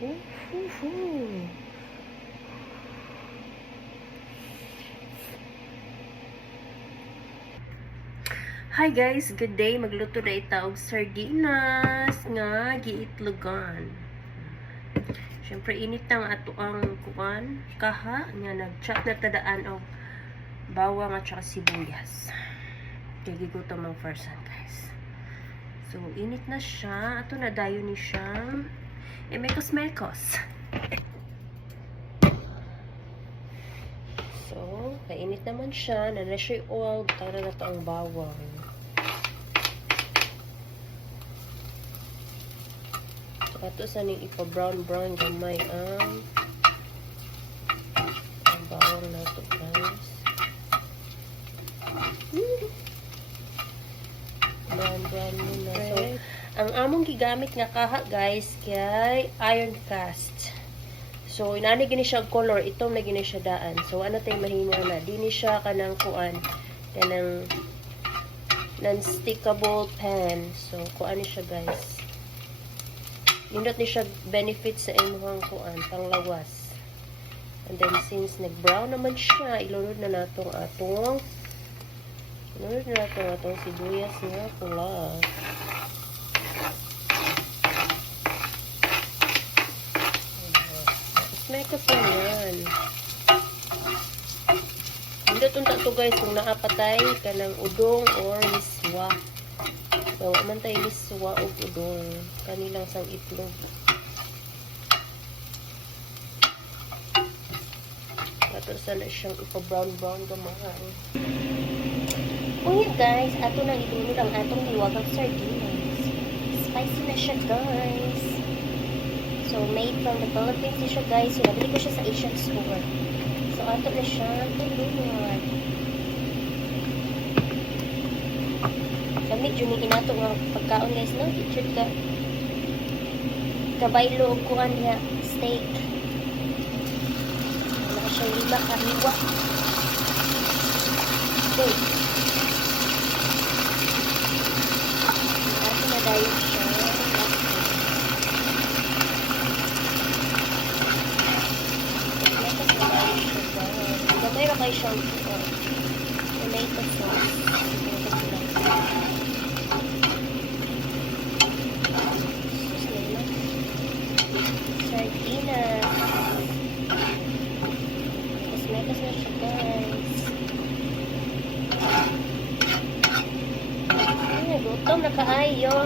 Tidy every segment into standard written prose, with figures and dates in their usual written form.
Ooh. Hi guys, good day. Magluto na itaog sardinas nga giitlogan. Syempre init ang ato ang kuan kaha nga nag-chat na tadaan og bawang at saka sibuyas. Kaya gigutom ang first hand guys. So init na siya. Ato na dayon ni siya. Mekos. So, kainit naman siya. Na siya oil. Tara na ito ang bawang. So, ito sa ning ipa-brown gamay ang bawang na ito guys. Brown muna. So, ang among gigamit nga kaha guys kay iron cast. So, inani gini siya color, itong na gini siya daan. So, ano tayo mahimo na? Dini siya kanang kuan, kanang non-stickable pan. So, kuan ni siya guys. Nindot ni siya benefit sa imuhang kuan, panglawas. And then, since nag-brown naman siya, ilunod na natong atong sibuyas nga pula. Mekos lang yan. Hindi tunta to guys kung naapatay ka ng udong or miswa. So, aman tayo miswa o udong. Kanilang sang itlog. Ato sana siyang ipa-brown gamahan. Oh guys, ato nang ilunod ang atong liwagang sardinas. Spicy na siya guys. So, made from the Philippines siya guys. So, nabili ko siya sa Asian store. So, ato na siya. Tulungan. Gamit yun yung inato nga pagkaon guys. No? Featured ka. Kabaylo o kuhan niya. Steak. Wala siya 5 kariwa. Steak. Ato na dayon siya. Mayroon kayo siyang tomato sauce. Sardinas. Mekas na siya guys. Gutom na kaayo.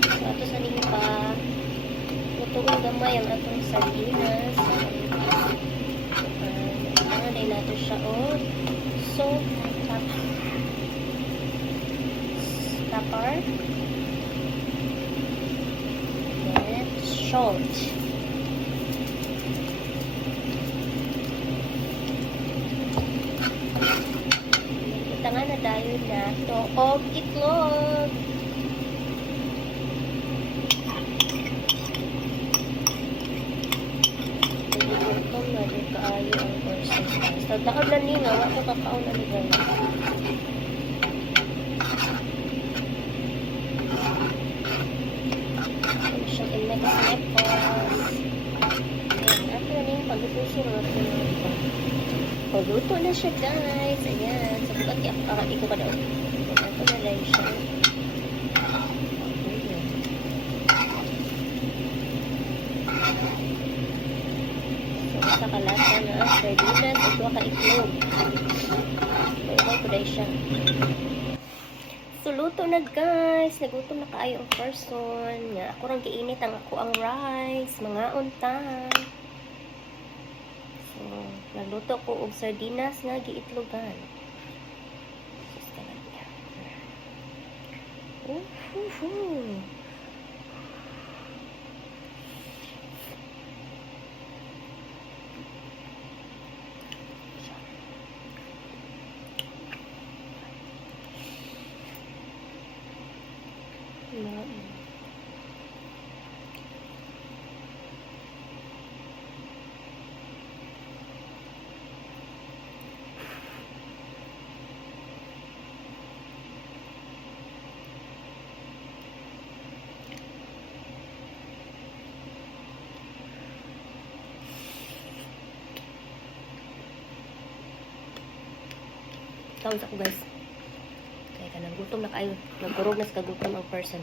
So, ato sa ninyo pa. Tuong gamay ang atong sardinas. Nanay natin siya o salt, pepper, and salt. Kita nga na tayo na ito og itlog. Kaayo ang person guys. Tagdaon na ni nga, wala ko kakaon na ni guys. Ano siyang mekos. Ayan, ato na ni yung paglutusin ng ato na ito. Pagluto na siya guys. Ayan. So, bakit iko pa daw. Ato na lang siya. Sa kalasa na sardinas o 2 ka itlog. Pwede ko dahil siya. So, luto na guys. Nagutom na kaayo ang person. Nga, ako rang giinit ang ako ang rice. Mga unta. So, nagluto ko og sardinas nga giitlogan. Kaon sa ko guys. Kaya kanang gutom na kayo. Nagkurog na sa kagutom ang person.